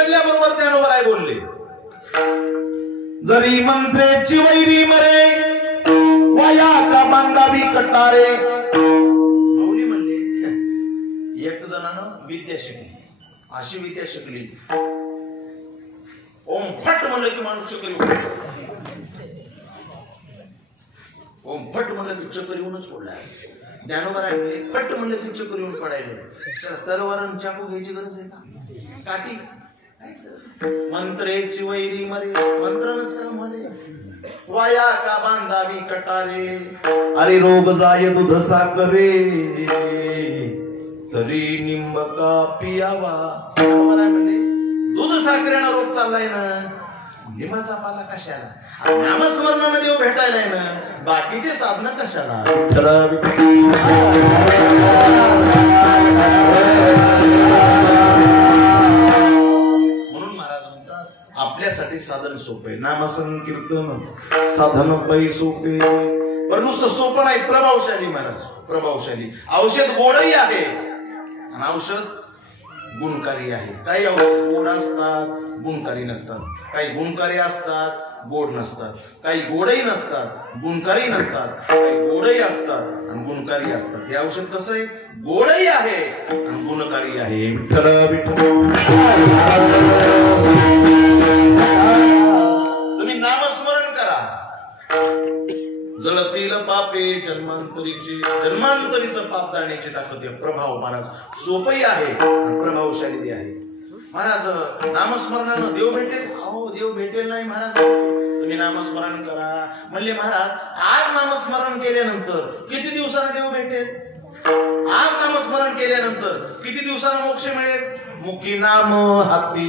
म्हणल्याबरोबर ज्ञानोबराय बोलले, जरी मंत्रेची वैरी मरे वाया का बांधावी कटारे. माऊली म्हणले एक जणानं विद्या शिकली, अशी विद्या शिकली, ओम फट म्हणलं की माणूस चक्कर येऊन, ओम फट म्हणलं की चक्कर येऊनच पडला. ज्ञानोबराय म्हणले फट म्हणलं की चक्कर येऊन पडायला तलवार चाकू घ्यायची गरज आहे का? काठी मंत्रेची वैरी मरे, मंत्रानच काम म्हणे, वाया का बांधावी कटारे. अरे रोग जाय दूध साखरे तरी निंब का पियावा. मला म्हणले दूध साखरेनं रोग चाललाय ना, निंबाचा पाला कशाला, नामस्मरणानं देव भेटायलाय ना, बाकीचे साधनं कशाला. आपल्यासाठी साधन सोपे, नामसंकीर्तन साधन पै सोपे, पण नुसतं सोपं नाही, प्रभावशाली महाराज, प्रभावशाली. औषध गोडही आहे आणि औषध गुणकारी आहे. काही औषध गोड असतात, गुणकारी नसतात, काही गुणकारी असतात, गोड नसतात, काही गोडही नसतात, गुणकारी नसतात, काही गोडही असतात आणि गुणकारी असतात. हे औषध कसं आहे, गोडही आहे आणि गुणकारी आहे. तुम्ही नामस्मरण करा, जळतील पापे जन्मांतरीचं पाप जाण्याची ताकद आहे. प्रभाव महाराज सोपही आहे आणि प्रभावशाली आहे. महाराज नामस्मरणानं देव भेटेल, अहो देव भेटेल नाही महाराज, तुम्ही नामस्मरण करा म्हणले. महाराज आज नामस्मरण केल्यानंतर किती दिवसानं देव भेटेल? आज नामस्मरण केल्यानंतर किती दिवसानं मोक्ष मिळेल? मुखी नाम हाती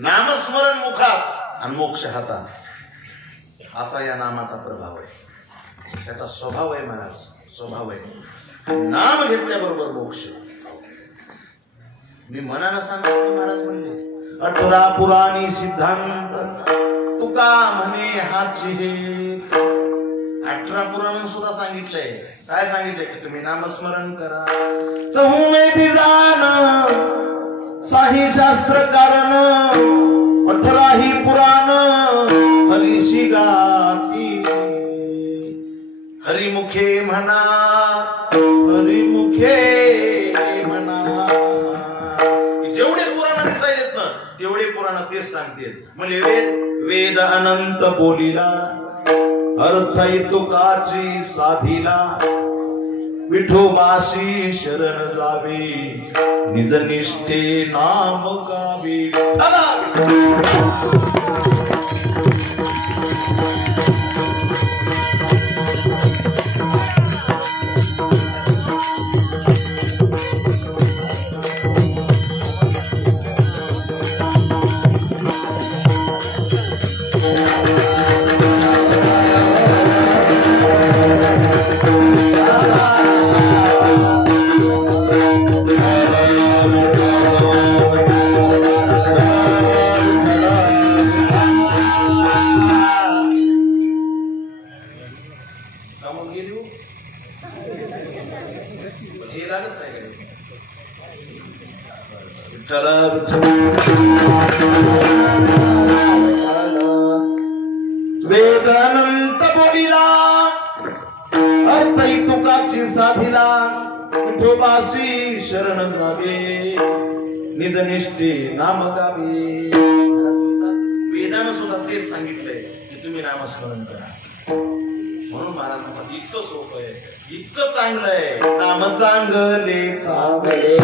नामस्मरण मुखात आणि मोक्ष हातात, असा या नामाचा प्रभाव आहे, त्याचा स्वभाव आहे महाराज, स्वभाव आहे. नाम घेतल्याबरोबर मोक्ष. मी मनानं सांगितलं, महाराज म्हणले 18 पुराणी सिद्धांत तुका म्हणे हाची हे. 18 पुराण सुद्धा सांगितलंय. काय सांगितलंय की तुम्ही नामस्मरण करा. चहुवेदी जाण साही शास्त्र कारण 18 पुराण हरीशी गाती. हरिमुखे म्हणा, हरिमुखे म्हणा. जेवढे पुराण दिसायलेत ना तेवढे पुराण तेच सांगते. म्हणजे वेद अनंत बोलिला, अर्थ तुकाची साधिला. विठोबाशी शरण जावे, निज निष्ठे नाम गावे. वेदानंत बोलिला, अर्थ तुकाची साधिला. विठोबाशी शरण जावे, निज निष्ठे नाम गावे. तेच सांगितलंय की तुम्ही नामस्मरण करा. म्हणून महाराज म्हणतात इतकं सोपं आहे, इतकं चांगलं आहे. नाम चांगले चांगले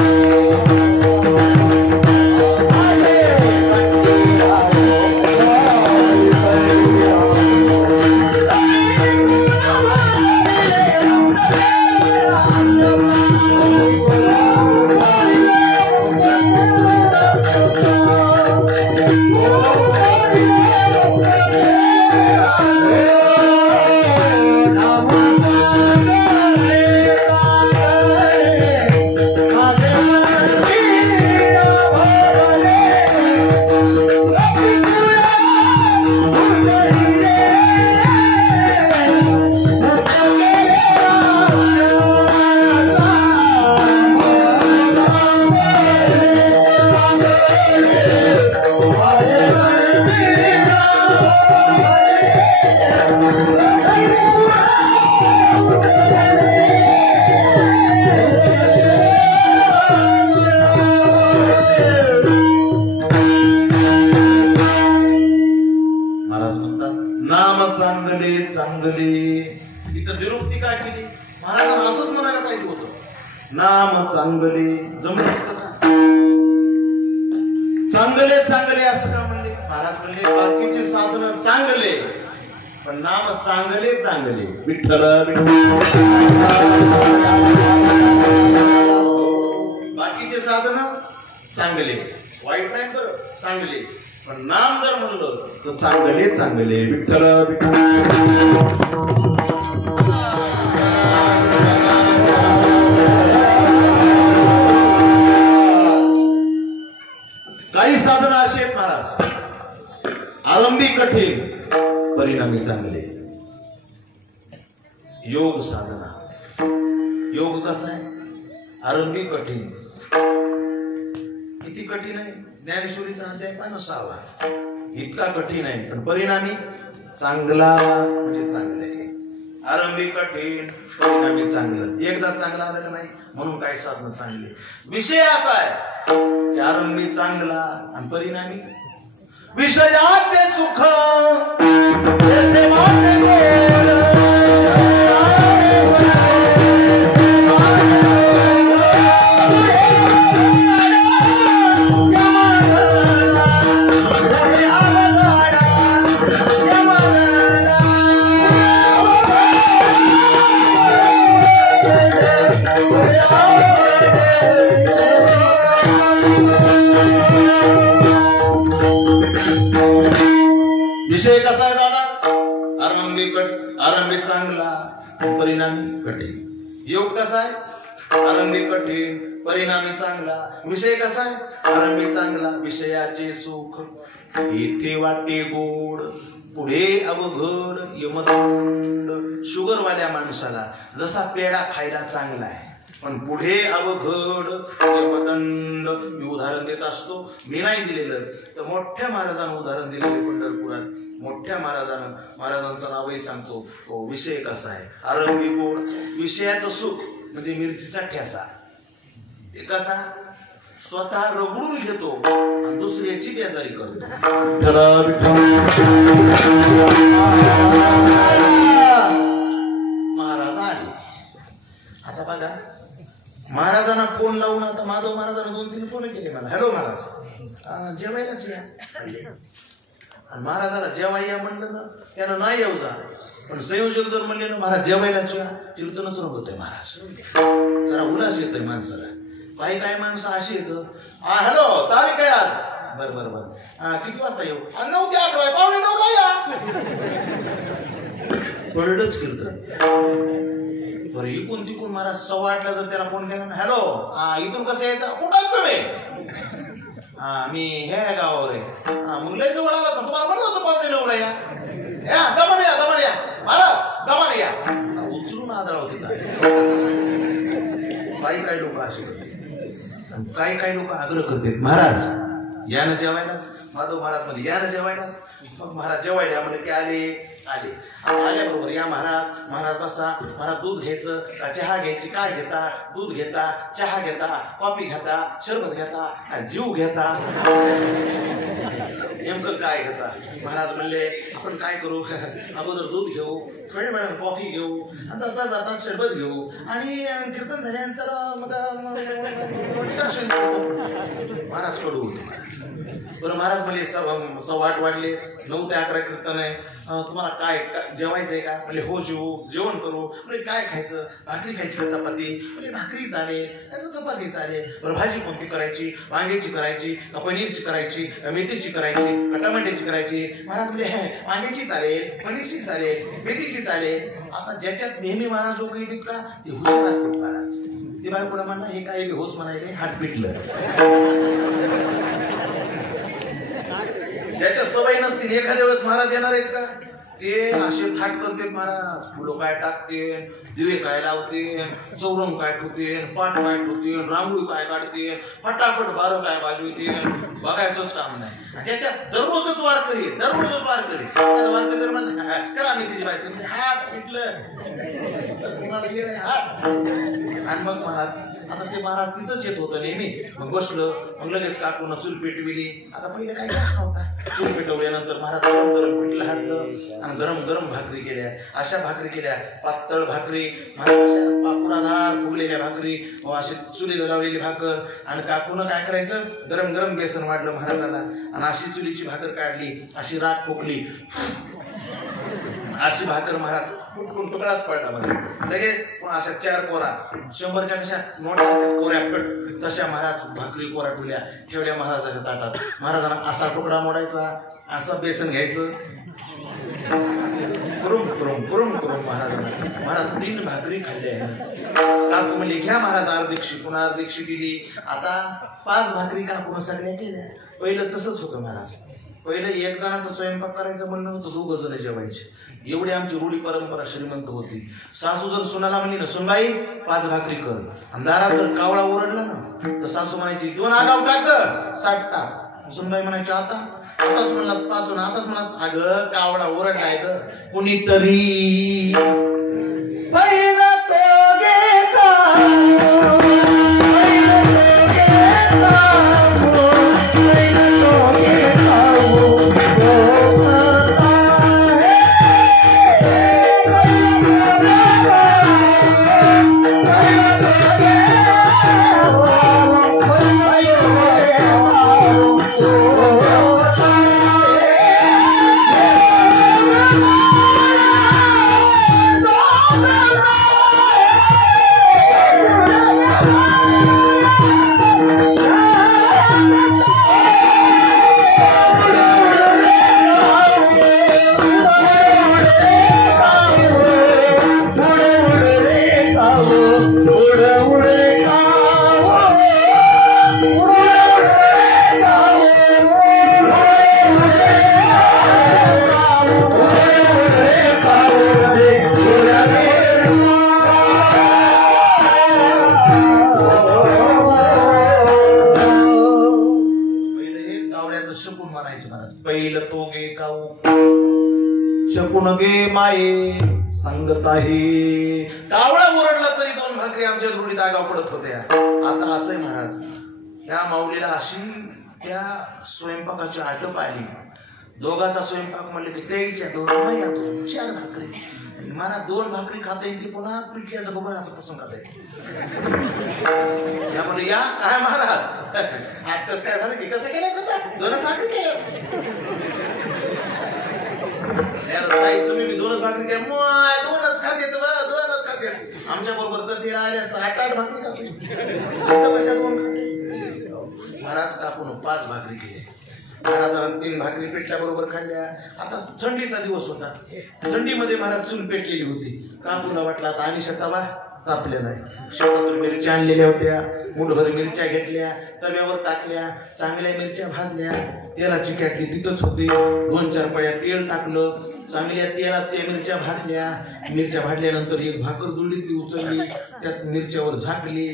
नाम चांगले जमलं का? चांगले चांगले असं का म्हणले महाराज? म्हणले बाकीचे साधन चांगले पण नाम चांगले चांगले. विठ्ठल बाकीचे साधन चांगले वाईट नाही तर चांगले पण नाम जर म्हणलं तर चांगले चांगले. विठ्ठल काही साधन अशी आहेत महाराज, आरंभी कठीण परिणामी चांगले. योग साधना, योग कसा आहे? आरंभी कठीण. किती कठीण आहे? ज्ञानेश्वरीचा अध्याय 6. इतका कठीण आहे पण परिणामी चांगला म्हणजे चांगले. आरंभी कठीण परिणामी चांगलं. एकदा चांगला आलेलं नाही म्हणून काही साधन चांगले. विषय असा आहे की आरंभी चांगला आणि परिणामी विषयाचे सुख येते वाटे गोड. विषय कसा आहे दादा? आरंभी चांगला परिणामी कठीण. योग कसा आहे? आरंभी कठीण परिणामी चांगला. विषय कसा आहे? आरंभी चांगला विषयाचे सुख येथे वाटे गोड पुढे अवघड यमदंड. शुगरवाल्या माणसाला जसा पेढा खायला चांगला आहे पण पुढे अवघड यमदंड. मी उदाहरण देत असतो, मी नाही दिलेलं तर मोठ्या महाराजांना उदाहरण दिलेले पंढरपुरात. मोठ्या महाराजांचं नावही सांगतो. तो विषय कसा आहे? आरंभी गोड. विषयाचं सुख म्हणजे मिरचीचा ठेसा. ते कसा? स्वतः रगडून घेतो आणि दुसऱ्याची बेजारी करतो. महाराज आले. आता बघा महाराजांना फोन लावून आता माधव महाराजांना 2-3 फोन केले मला. हॅलो महाराज जेवायलाच या. आणि महाराजाला जेवाय या म्हणलं ना त्यानं नाही येऊ जा. पण संयोजक जर म्हणले ना महाराज जेवायलाच या, कीर्तनच रंगवतोय महाराज. जरा उल्हास येतोय माणसाला. काही माणसं अशी येतं, हॅलो तारीख आहे आज, बर बर बर किती वाजता येऊ? 9 ते 11 9:45 या. पडलंच कीर्तन. बरं इकून तिकून महाराज 8:15 जर त्याला फोन केला ना, हॅलो इथून कसं यायचं? कुठं तुम्ही? मी हे गावावर आहे. मग लय जवळ आला पण तुम्हाला म्हणलं होतं 8:45 या. दमान या महाराज, दमान या. उचलून आदळा होता. काही लोक असे करतात, काही लोक आग्रह करतात, महाराज या ना जेवायला. माधव महाराज मध्ये या ना जेवायला. मग महाराज जेवायला म्हणले की आले आले. आता आल्याबरोबर या महाराज, महाराज बसा, महाराज दूध घ्यायचं का चहा घ्यायची, काय घेता, दूध घेता, चहा घेता, कॉफी घेता, शरबत घेता का जीव घेता, नेमकं काय घेता. महाराज म्हणले आपण काय करू, अगोदर दूध घेऊ, थोड्या वेळानं कॉफी घेऊ, जाता जाता शरबत घेऊ आणि कीर्तन झाल्यानंतर मग महाराज कडू होते. बरं महाराज म्हणले 8:15 वाजले, 9 ते 11 कीर्तन आहे, तुम्हाला काय जेवायचंय का? म्हणजे हो जेवण करू. म्हणजे काय खायचं, भाकरी खायची का चपाती? म्हणजे भाकरी चालेल, चपाती चालेल. बरं भाजी कोणती करायची, वांग्याची करायची का पनीरची करायची, मेथीची करायची का टमाट्याची करायची? महाराज म्हणजे वांग्याची चालेल, पनीरची चालेल, मेथीची चालेल. आता ज्याच्यात नेहमी महाराज लोक येतात का ते हुशार असतात महाराज. ते बाय पुढे म्हणा हे काय होच म्हणायचे, हात पिटलं. ज्याच्या सवय नसतील एखाद्या वेळेस महाराज येणार आहेत का ते असे थाट करते महाराज. फुलं काय टाकते, दिवे काय लावते, चौरंग काय ठेवते, पाट काय ठेवते, रांगोळी काय काढते, फटाफट बारं काय वाजवते, बघायचंच काम नाही. ज्याच्या दररोजच वारकरी, दररोजच वारकरी वारकरी म्हणा करा मी तिची बायको हात पिटलं हात. आणि मग महाराज आता ते महाराज तिथंच येत होतं नेहमी. मग बसलं, मग लगेच काकून चूल पेटविली. आता पहिले काय गॅस नव्हता. चूल पेटवल्यानंतर महाराज गरम गरम पिठलं हाटलं आणि गरम गरम भाकरी केल्या. अशा भाकरी केल्या, पातळ भाकरी, पापुडाधार फुगलेल्या भाकरी, अशी चुलीला लावलेली भाकर. आणि काकून काय करायचं, गरम गरम बेसन वाढलं महाराजाला आणि अशी चुलीची भाकर काढली, अशी राख खोकली, अशी भाकर महाराज फुटकून तुकडाच पडला मध्ये. लगेच अशा 4 कोरा, 100च्या कशा मोठ्या कोऱ्या पट तशा महाराज भाकरी कोरा ठेवल्या महाराजाच्या ताटात. महाराजांना असा तुकडा मोडायचा, असं बेसन घ्यायचं, कुरुम कुरुम कुरुम कुरुम महाराजांना. महाराज 3 भाकरी खाल्ल्या. काकू म्हणली घ्या महाराज अर्धीक्षी. पुन्हा अर्धीक्षी दिली. आता 5 भाकरी काकून सगळ्या केल्या. पहिलं तसंच होतं महाराज. पहिलं एक जणांचा स्वयंपाक करायचं म्हणणं होतं, 2 जण जेवायचे. एवढी आमची रूढी परंपरा श्रीमंत होती. सासू जर सुनाला म्हणली ना सुनबाई 5 भाकरी कर, अंधारात जर कावळा ओरडला ना तर सासू म्हणायची 2 आगाव टाक 60 टाक. सुनबाई म्हणायची आताच म्हणला 5, आताच म्हणा अगं कावळा ओरडलाय ग कुणीतरी. पहिला तो गेला शकून गे माये सांगत आहे. कावळा ओरडला तरी 2 भाकरी आमच्या रूढीत आगाव पडत होत्या. आता असंय महाराज, त्या माऊलीला अशी त्या स्वयंपाकाची आटप आली. दोघाचा स्वयंपाक म्हणले की त्याच्या 2 4 भाकरी. मला 2 भाकरी खाता येईल ती पुन्हा पिठल्याचं बघून असं पसंत खाता येईल. यामुळे या काय महाराज आज कसं काय झालं की कसं केलं होतं 2 भाकरी केलं. तुम्ही 2 भाकरी केल्या 2च खाते 2च खाते. आमच्या बरोबर कधी आले असतं 8 भाकरी खाते. महाराज काकून 5 भाकरी केली. महाराजांना 3 भाकरी पेटल्या बरोबर खाल्ल्या. आता थंडीचा दिवस होता. थंडीमध्ये महाराज चूल पेटलेली होती. काकूला वाटला आता आणि शतावा तापल्या नाही. शेतातून मिरच्या आणलेल्या होत्या, मुठभर मिरच्या घेतल्या, तव्यावर टाकल्या, चांगल्या मिरच्या भाजल्या, तेलाची कॅटली तिथंच होती. 2-4 पळ्या तेल टाकलं, चांगल्या तेलात त्या मिरच्या भाजल्या. मिरच्या भाजल्यानंतर एक भाकर दुंडीतली उचलली, त्यात मिरच्यावर झाकली.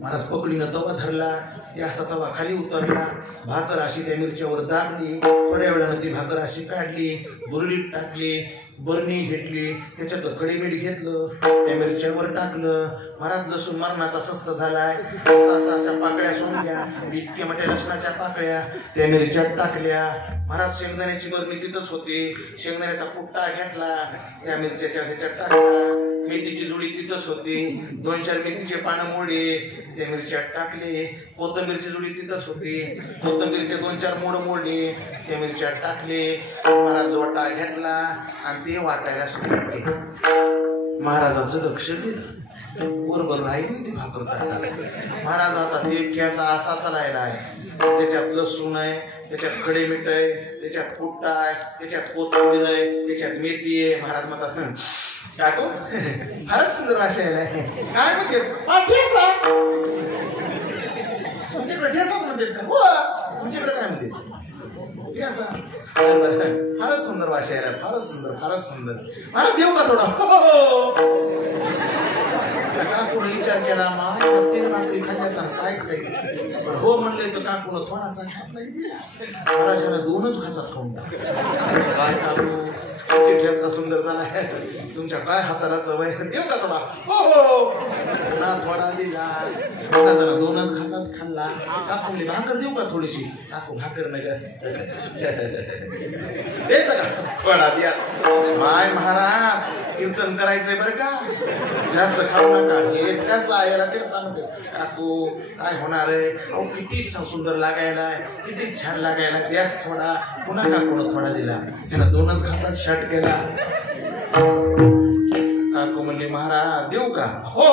महाराज पकडीनं तवा धरला, ते असा तवा खाली उतरला, भाकर अशी त्या मिरच्यावर दाबली, थोड्या वेळानं ती भाकर अशी काढली, बुरडीत टाकली, बरणी घेतली, त्याच्यात कडीमीठ घेतलं, त्या मिरच्यावर टाकलं. महाराज लसूण मरणाचा स्वस्त झालाय, अशा पाकळ्या सोडल्या, इतक्या मोठ्या लसणाच्या पाकळ्या त्या मिरच्यात टाकल्या. महाराज शेंगदाण्याची बरणी तिथंच होती, शेंगदाण्याचा पुट्टा घेतला, त्या मिरच्याच्या ह्याच्यात टाकला. मेथीची जुडी तिथंच होती, 2-4 मेथीचे पानं मोडे त्या मिरच्यात टाकले. कोथिंबीरची जुडी तिथंच होती, कोथिंबीरचे 2-4 मोड मोडले त्या मिरच्यात टाकले. महाराज वाटा घेतला आणि ते वाटायला सुरुवात केली. महाराजाचं लक्ष दिलं, बरोबर राहिली होती भाकर टाकायला. महाराज आता ते ठ्यासा असा चालायला आहे, त्याच्यात लसूण आहे, त्याच्यात खडे मीठ आहे, त्याच्यात पुट्टा आहे, त्याच्यात कोथिंबीर आहे, त्याच्यात मेथी आहे. महाराज म्हणतात टाको, फारच सुंदर भाषा आहे. काय म्हणते ठेसा, तुमच्याकडे ठेसाच म्हणतात का? हो, तुमच्याकडे काय म्हणते ठेसा. फारच सुंदर भाषा आहे, फारच सुंदर, फारच सुंदर. महाराज देऊ का थोडा? काकून विचार केला, भाकरी खाल्ल्या काय काही हो म्हणले तर काकून थोडासा महाराजांना 2च घासात खाऊन टाक. काय काकू ठेसा सुंदर झाला आहे, तुमच्या काय हाताला चव आहे, देऊ का थोडा? हो ना, थोडा दिला. महाराजांना 2च घासात खाल्ला. काकून भाकर देऊ का थोडीशी? काकू भाकर नगर द्यायचं का? थोडा द्याच. माय महाराज कीर्तन करायचंय बरं का, जास्त खाऊ नका. हे कसं याला ते सांगते काकू काय होणार आहे? अहो किती सुंदर लागायला, किती छान लागायला, द्यास थोडा. पुन्हा काकून थोडा दिला, त्याला 2च घासात शट केला. काकू म्हणले महाराज देऊ का? हो.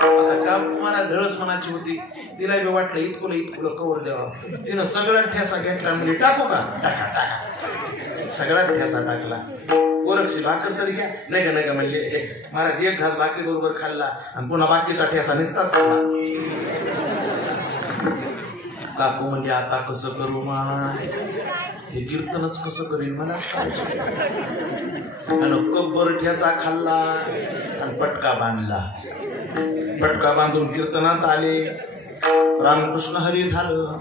आता काकू मला ढळस मनाची होती, तिला बी वाटलं इतकुलं कवर द्यावा. तिनं सगळा ठेसा घेतला, म्हणजे टाकू का? टाका टाका. सगळा ठेसा टाकला. गोरक्षी भाकर तरी घ्या. नाही का म्हणले महाराज 1 घास भाकरी बरोबर खाल्ला आणि पुन्हा बाकीचा ठेसा निसताच खाल्ला. काकू म्हणजे आता कसं करू मला, हे कीर्तनच कसं करीन मला काय. कब्बर ठेसा खाल्ला आणि पटका बांधला. पटका बांधून कीर्तनात आले. रामकृष्ण हरी झालं,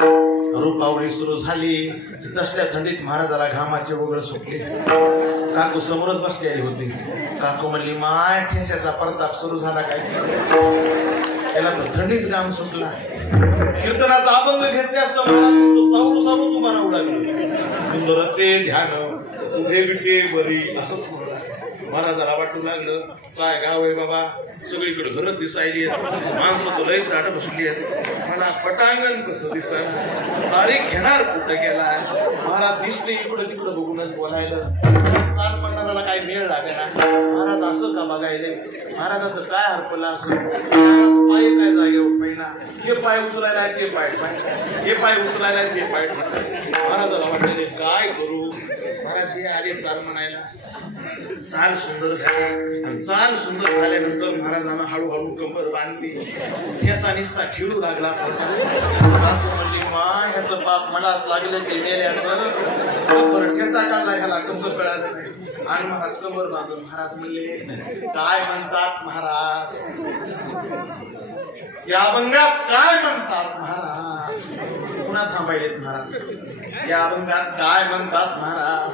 रूपावळी सुरू झाली. तसल्या थंडीत महाराजाला घामाचे वगळ सुटले. काकू समोरच बसलेली होती. काकू म्हणली माय ठेस्याचा प्रताप सुरू झाला काय? त्याला तर थंडीत घाम सुटला. कीर्तनाचा अभंग घेतले असता सावरू सावरूच उभा राहू लागलो. सुंदर ते ध्यान उभे विटे बरी असं महाराजाला वाटू लागलं काय गाव आहे बाबा, सगळीकडे घरच दिसायली, माणसं तर लय दाट बसली आहेत, मला पटांगण कसं दिसत, तारीख घेणार कुठं गेला. महाराज दिसते इकडं तिकडं बघूनच बोलायला. सात म्हणणारा काही मेळ लागेना. महाराज असं का बघायले, महाराजाचं काय हरपलं असं, पाय काय जागेवर पाहिना, हे पाय उचलायला ते पाय हे पाय उचलायला ते पाय. महाराजाला वाटले काय करू. महाराज हे आले चाल म्हणायला. चाल सुंदर झाली. चाल सुंदर झाल्यानंतर महाराजांना हळूहळू कंबर बांधली. ठेसा निसता खिळू लागला. म्हणजे मा ह्याचं बाप मलाच लागलं की मेल्याचं. ठेसा काढला ह्याला कसं कळालं नाही. आणि महाराज कंबर बांधून महाराज म्हणले काय म्हणतात महाराज, या अभंगात काय म्हणतात महाराज. पुन्हा थांबायलेत महाराज. या अभंगात काय म्हणतात महाराज.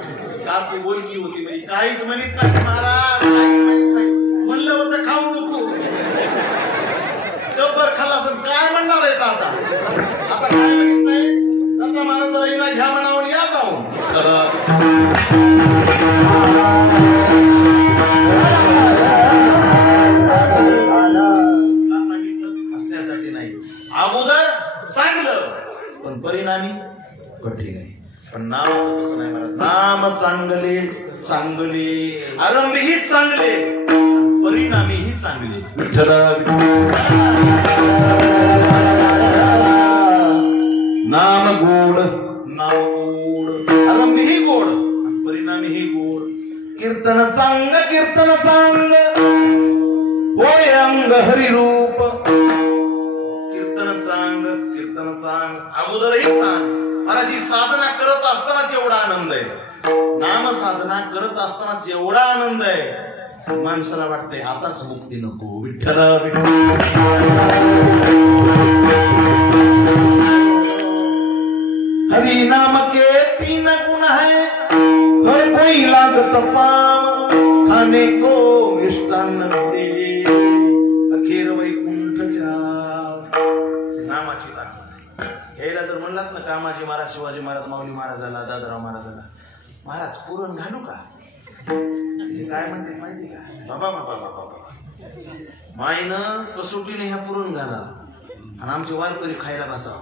काकू बोलकी होती म्हणजे काहीच म्हणत नाही महाराज, काहीच म्हणत नाही. म्हणलं होतं खाऊ नको, कब्बर खाल्ला काय म्हणणार आहेत आता. आता काय म्हणत नाही. त्याचा महाराजाला येणार घ्या म्हणावून या जाऊन. हसण्यासाठी नाही, अगोदर चांगलं पण परिणामी कठीण आहे. पण नामाचं तसं नाही महाराज. नाम चांगले चांगले, आरंभीही चांगले, परिणामीही चांगले. विठ्ठल नाम गोड, नाम गोड, आरंभीही गोड परिणामीही गोड. कीर्तन चांग, कीर्तन चांग, होय अंग हरिरूप. कीर्तन चांग, कीर्तन चांग, अगोदरही चांग. महाराज साधना करत असतानाच एवढा आनंद आहे. नाम साधना करत असतानाच एवढा आनंद आहे. माणसाला वाटतंय आताच मुक्ती नको. विठ्ठल विठ्ठल नामाची ताकद आहे. यायला जर म्हणलात ना कामाजी महाराज, शिवाजी महाराज, माऊली महाराजाला, दादाराव महाराजाला, महाराज पुरण घालू का? हे काय म्हणते माहिती का? बाबा बाबा बाबा बाबा मायनं कसोटीने ह्या पुरण घाला आणि आमचे वारकरी खायला बसावं.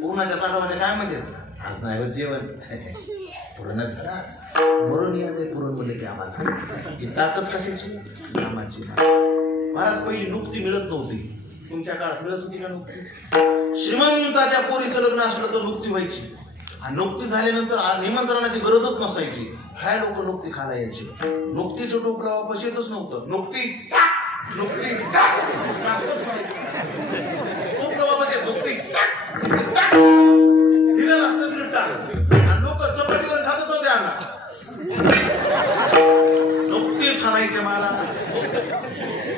पुरणाच्या ताटामध्ये काय म्हणते? आज नाही जेवण पुरणच मरून या पुरण म्हणले की आम्हाला ही ताकद कशाची? नामाची. महाराज पहिली नुकती मिळत नव्हती. तुमच्या काळात मिळत होती का नुकती? श्रीमंताच्या पोरीचं लग्न असलं तर नुकती व्हायची आणि नुकती झाल्यानंतर निमंत्रणाची गरजच नसायची. काय लोक नुकती खायला यायची. नुकतीचं टोपलं वापस येतच नव्हतं. नुकती नुकती वापस येत नुकती दिलं नसतं तरी टाक आणि लोक चपातीवर खातच होते. नुकतीच खाणायचे मला.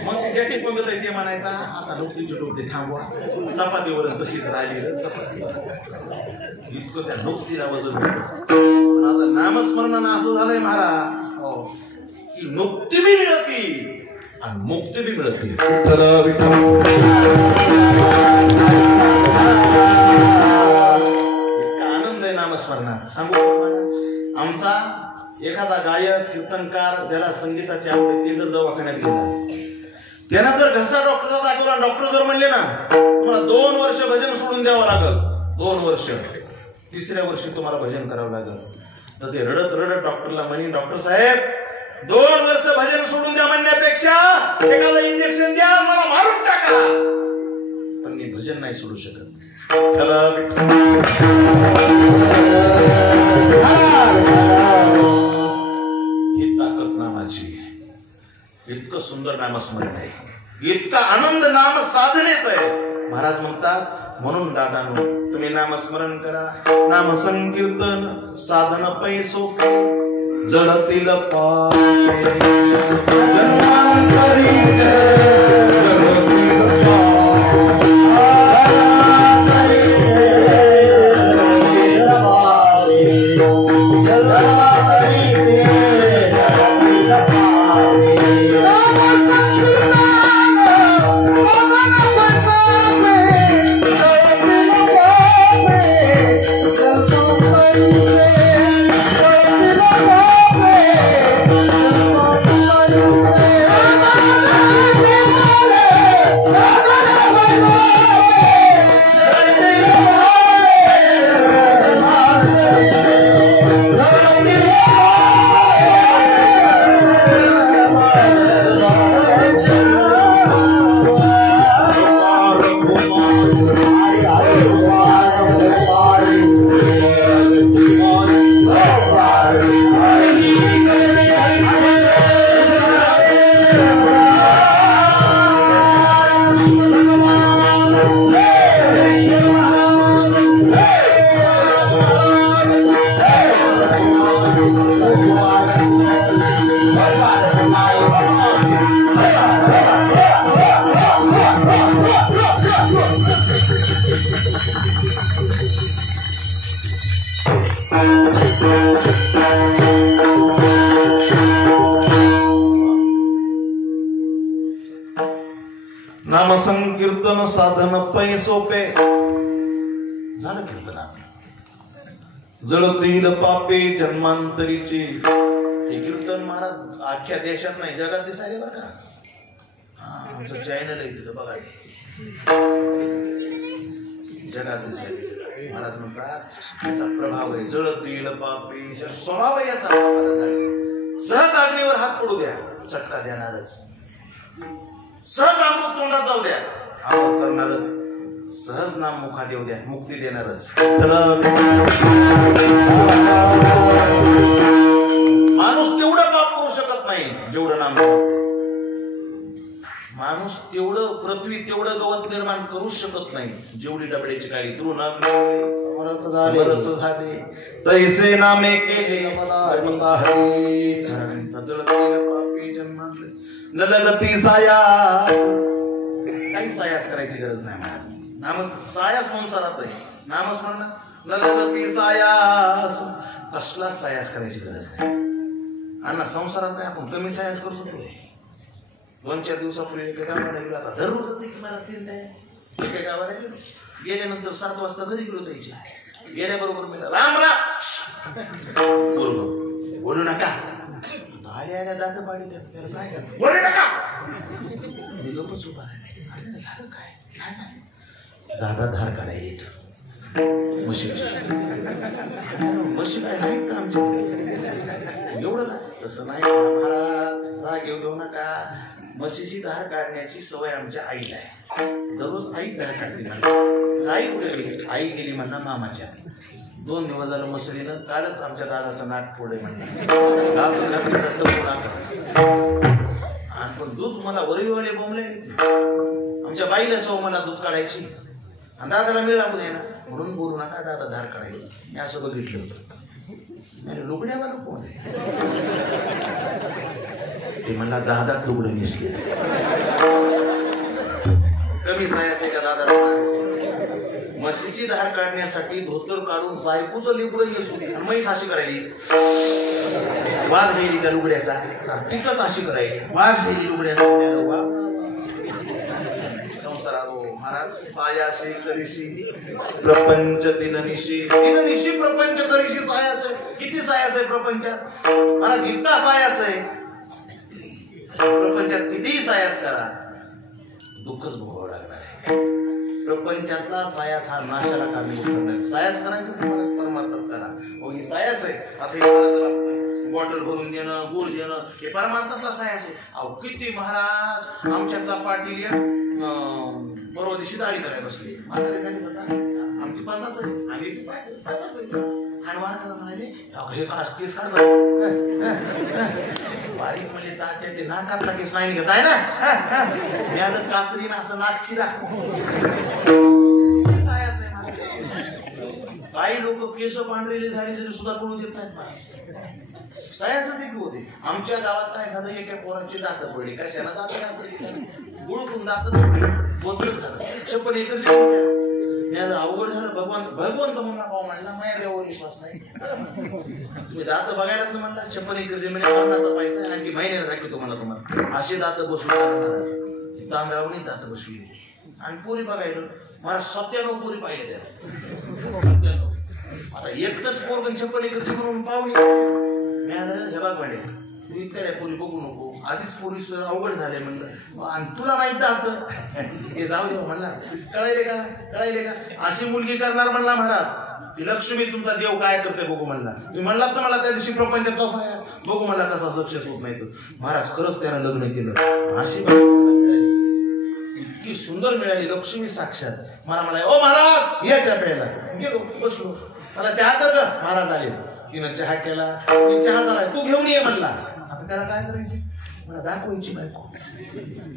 मग ज्याची पंगत आहे ते म्हणायचा आता नुकतीची टोपली थांबवा, चपातीवर तशीच राहिली चपातीवर. इतकं त्या नुकतीला वजन होतं. पण आता नामस्मरणानं असं झालंय महाराज, हो की नुकती बी मिळती आणि मुक्ती बी मिळते. इतका आनंद आहे नामस्मरणात. सांगू तुम्हाला, आमचा एखादा गायक कीर्तनकार ज्याला संगीताची आवड आहे ते जर दवाखान्यात गेला, त्यांना जर घसा डॉक्टरला दाखवला, डॉक्टर जर म्हणले ना तुम्हाला 2 वर्ष भजन सोडून द्यावं लागल, 2 वर्ष, 3ऱ्या वर्षी तुम्हाला भजन करावं लागल, तर ते रडत रडत डॉक्टरला म्हणे डॉक्टर साहेब 2 वर्ष भजन सोडून द्या म्हणण्यापेक्षा एखादं इंजेक्शन द्या, मला मारून टाका, पण मी भजन नाही सोडू शकत. ही ताकद नामाची. इतकं सुंदर नामस्मरण आहे, इतका आनंद नाम साधनेत आहे. महाराज म्हणतात म्हणून दादांनो तुम्ही नामस्मरण करा. नाम संकीर्तन साधन पै सोपे, जडतील पापे जन्मांतरीचे जडतील पापे. नाम संकीर्तन साधन पै सोपे. झालं कीर्तन. जळतील पापे जन्मांतरीचे. हे कीर्तन महाराज अख्ख्या देशात नाही जगात दिसायले बरं का. आमचं चॅनल आहे तिथं बघा, जगात दिसायले. महाराज म्हणतात याचा प्रभाव आहे. जळतील पापे स्वभाव याचा सहज अग्नीवर हात पडू द्या, चटका देणारच. सहज अमृत तोंडात जाऊ द्या, अमृत करणारच. सहज नाम मुखात येऊ द्या, मुक्ती देणारच. माणूस तेवढं पाप करू शकत नाही जेवढं नाम. माणूस तेवढं पृथ्वी तेवढं गवत निर्माण करू शकत नाही जेवढी डबड्याची काळी तृणाम झाले तैसे नामे केले पापी जन्मातले न लगती सायास. काही सायास करायची गरज नाही महाराज. नाम सायास संसारात आहे. नामस्मरणात न लगती सायास. कसला सायास करायची गरज नाही. अण्णा संसारात नाही आपण कमी सायास करतो. 2-4 दिवसापूर्वी एका गावाला गेलो. आता जरूरच आहे की मला तीन आहे एका गावाला गेल्यानंतर 7 वाजता घरी गेलो त्याची गेल्याबरोबर मी राम राम बरोबर बोलू नका आल्या आल्या दात पाडी त्याला काय झालं बोलू नका मी लोकच उभा राहिले झालं काय झालं दादा धार काढायला येतो म्हशीची म्हशी काय नाही का आमच्या एवढं नाही तसं नाही महाराज राग घेऊ नका म्हशीची धार काढण्याची सवय आमच्या आईला आहे दररोज आई धार काढते आई कुठे गेली आई गेली म्हणा मामाच्या 2 दिवस झालं मसळीनं कालच आमच्या दादाचं नाक फोडे म्हणणार आणि पण दूध मला वरीवाले बोंबले आमच्या बाईला सव मला दूध काढायची आणि दादाला मिळ लागू दे ना म्हणून बोलू नका दादा धार काढायची मी असं बघितलं होतं लुगड्यावाला कोण ते म्हणला दादा लुगडं नेसले कमी सायाच आहे का दादा म्हशीची धार काढण्यासाठी धोतर काढून बायकोचं लुगडं नेसून आणि म्हैस अशी करायली वाज घ्यायली त्या लुगड्याचा तिकच अशी करायली वाज घ्यायली लुगड्याचा संसारारो महाराज सायाशी करीशी प्रपंच दिननिशी दिननिशी प्रपंच करीशी सायाच किती सायाच आहे प्रपंचात महाराज इतका सायास आहे प्रपंचात कितीही सायास करा दुःखच भोगावं लागणार आहे प्रपंचातला सायास हा नाशाला कामी उतरणार सायास करायचं तुम्हाला परमार्थात करा हो ही सायास आहे आता हे महाराजाला बॉटल भरून देणं गुळ देणं हे परमार्थातला सायास आहे अहो किती महाराज आमच्यातला पाटील परवा दिवशी दाढी करायला बसली म्हातारे झाली होता आमची पाचाच आहे आम्ही पाचाच आहे आणि वारकाला म्हणाले हे केस काढ बारीक म्हणजे तात्या ते नाकातला केस नाही निघत आहे ना मी आता कात्रीनं असं नाक चिरा सायास आहे काही लोक केस पांढरेले झाले तरी सुद्धा कळू देत नाहीत सायासच एक होते आमच्या गावात काय झालं एका पोरांची दात पडली कशाला दात काय पडली गुळकून दात बोचलं झालं 56 एकर अवघड झालं भगवंत म्हणला भाऊ म्हणला माझ्या देवावर विश्वास नाही तुम्ही दात बघायला म्हणला 56 एकर जमीन अन्नाचा पैसा आहे आणखी महिन्याला दाखवतो तुम्हाला असे दात बसवून महाराज तांदळावणी दात बसवी आणि पुरी बघायला मला 97 पुरी पाहिले त्याला 97 आता एकटंच पोरगण 56 एकर जमीन म्हणून पाहुणे हे बघ म्हणे तू इतक्या पुरी बघू नको आधीच पुरी अवघड झाले म्हणलं आणि तुला माहित दात हे जाऊ दे म्हणला कळायले का अशी मुलगी करणार म्हणला महाराज ती लक्ष्मी तुमचा देव काय करते बघू म्हणला तुम्ही म्हणलात ना मला त्या दिवशी प्रपंचात कसा आहे बघू म्हणला कसा सक्सेस होत नाही तर महाराज खरंच त्यानं लग्न केलं अशी इतकी सुंदर मिळाली लक्ष्मी साक्षात मला म्हणाले ओ महाराज या चहा प्यायला गेलो बसलो मला चहा कर ग महाराज आले तिनं चहा केला मी चहा झाला तू घेऊन ये म्हणला आता त्याला काय करायचं मला दाखवायची बायको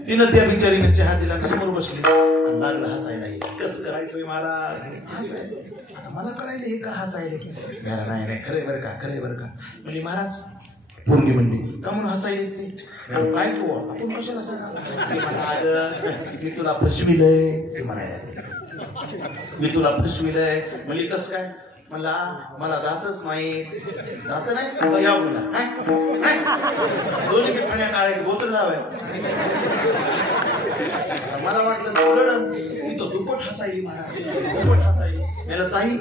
तिनं त्या बिचारीने चहा दिला समोर बसली लागलं हसायला कसं करायचंय महाराज हसायला आता मला कळायला हे का हसायले नाही खरे बरं का म्हणजे महाराज पोरगी म्हणली का म्हणून हसायले ते काय तू आपण कशाला हसायला मी तुला फसविलंय ते म्हणायला मी तुला फसविलंय म्हणजे कसं काय मला मला दातच नाही दात नाही याव मला दोन्ही पिठाण्या काढायला गोत्र जावं मला वाटलं तिथं दुप्पट हसायली दुप्पट हसायली मला ताई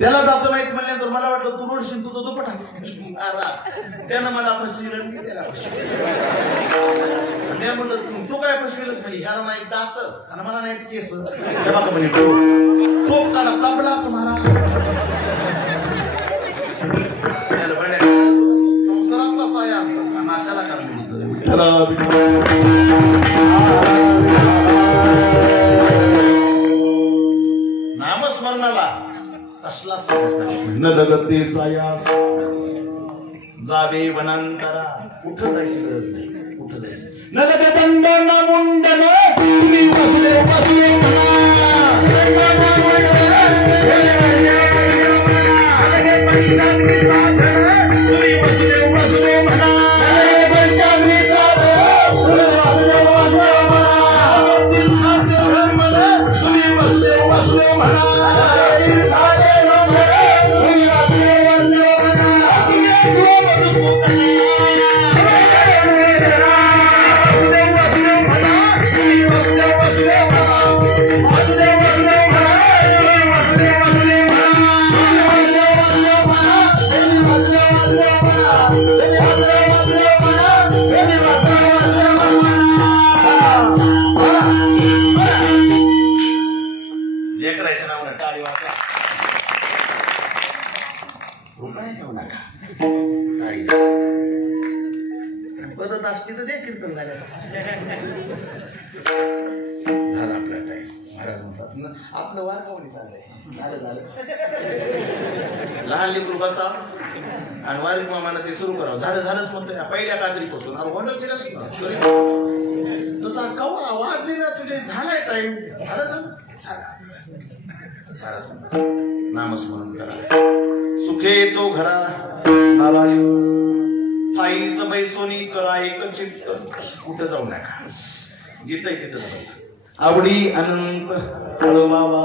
त्याला दात नाहीत म्हणल्यानंतर मला वाटलं तू रोडशील तू तो दुप्पट हसायली त्यानं मला फसविलं त्याला मी म्हणलं तू काय फसविलंच म्हणजे ह्याला नाही दात आणि मला नाही केस तेव्हा का म्हणे टोप काढा तबलाच महाराज संसारातला साया असतात नाशाला नामस्मरणाला कसला न लगते सायास जावे वनांतरा कुठं जायची गरज नाही कुठं जायची न लगदंड न मुंडन तुम्ही बसले What's येऊ नका. टाळी पद्धत असती तर ते कीर्तन झालं. झालं आपला टाईम. महाराज म्हणतात आपलं वार कोणी चाललंय. झालं लहान लेकरू बसा आणि वारीक मामानं ते सुरू करावं. झालंच म्हणतो पहिल्या कात्रीपासून होणं केलंच ना तसा कवा आवाज ना तुझे. झालाय टाईम. नामस्मरण करा. सुखे तो घरा नारायण थाईच बैसोनी करा एक चित्त. कुठं जाऊ नका. जिथं तिथं बसा. आवडी अनंत बाबा.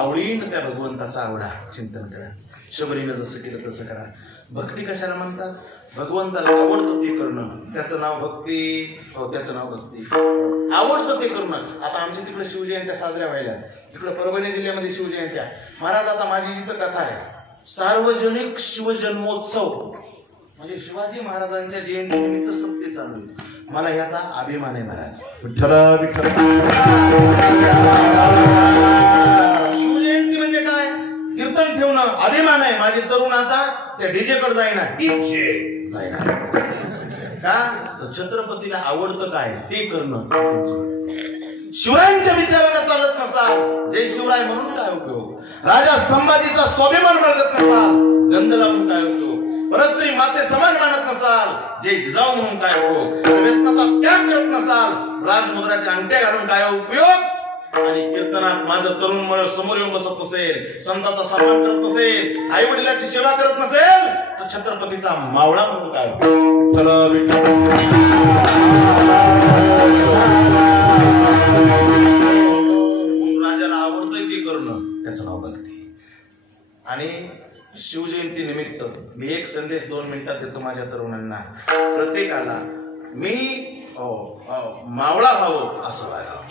आवडीनं त्या भगवंताचा आवडा चिंतन करा. शबरीनं जसं केलं तसं करा. भक्ती कशाला म्हणतात. भगवंताला आवडतं ते करणं त्याचं नाव भक्ती. हो त्याचं नाव भक्ती. आवडतं ते करणं. आता आमच्या तिकडे शिवजयंत्या साजऱ्या व्हायला. तिकडे परभणी जिल्ह्यामध्ये शिवजयंत्या. महाराज आता माझी जी तर कथा आहे सार्वजनिक शिवजन्मोत्सव म्हणजे शिवाजी महाराजांच्या जयंतीनिमित्त सत्य चालू. मला ह्याचा अभिमान आहे महाराज. शिवजयंती म्हणजे काय. कीर्तन ठेवणं अभिमान आहे. माझे तरुण आता त्या डीजे कडे जाईना. डीजे जाईना का. छत्रपतीला आवडतं काय ते करणं. शिवरायांच्या विचारानं चालत नसाल जय शिवराय म्हणून काय उपयोग. राजा संभाजीचा स्वाभिमान बाळगत नसाल गंध लावून काय उपयोग. परस्त्री माते समान मानत नसाल जय जिजाऊ म्हणून काय उपयोग. व्यसनाचा त्याग करत नसाल राजमुद्राच्या अंगठ्या घालून काय उपयोग. आणि कीर्तनात माझं तरुण मंडळ समोर येऊन बसत नसेल संतांचा सन्मान करत नसेल आई वडिलांची सेवा करत नसेल तर छत्रपतीचा मावळा म्हणून काय राजाला आवडतंय ते करणं त्याचं नाव भक्ती. आणि शिवजयंती निमित्त मी एक संदेश 2 मिनिटात देतो माझ्या तरुणांना. प्रत्येकाला मी मावळा व्हावं असं वागावं.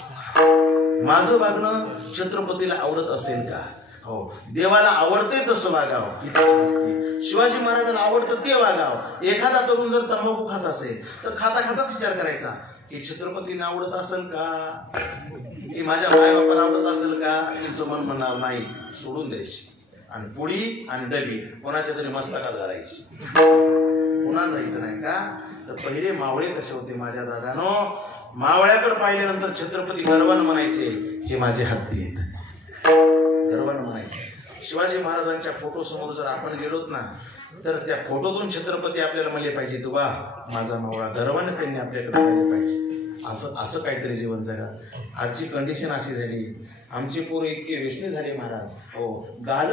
माझं वागणं छत्रपतीला आवडत असेल का. हो देवाला आवडते तसं वागावं. शिवाजी महाराजांना आवडतं ते वागावं. एखादा तरुण जर तंबाखू खात असेल तर खाता खाताच विचार करायचा की छत्रपतीने आवडत असेल का की माझ्या माय बापाला आवडत असेल का. तुमचं मन म्हणणार नाही सोडून द्यायची आणि पुडी आणि डबी कोणाच्या तरी मस्तकात घालायची. पुन्हा जायचं नाही का. तर पहिले मावळे कसे होते माझ्या दादानो. मावळ्याकडे पाहिल्यानंतर छत्रपती गर्वानं म्हणायचे हे माझे हत्ती आहेत. गर्वानं म्हणायचे. शिवाजी महाराजांच्या फोटो समोर जर आपण गेलोत ना तर त्या फोटोतून छत्रपती आपल्याला म्हणले पाहिजे तू वा माझा मावळा. गर्वाने त्यांनी आपल्याकडे पाहिले पाहिजे. असं काहीतरी जीवन जगा. आजची कंडिशन अशी झाली. आमची पोरं इतके वेशने झाले महाराज. हो गाल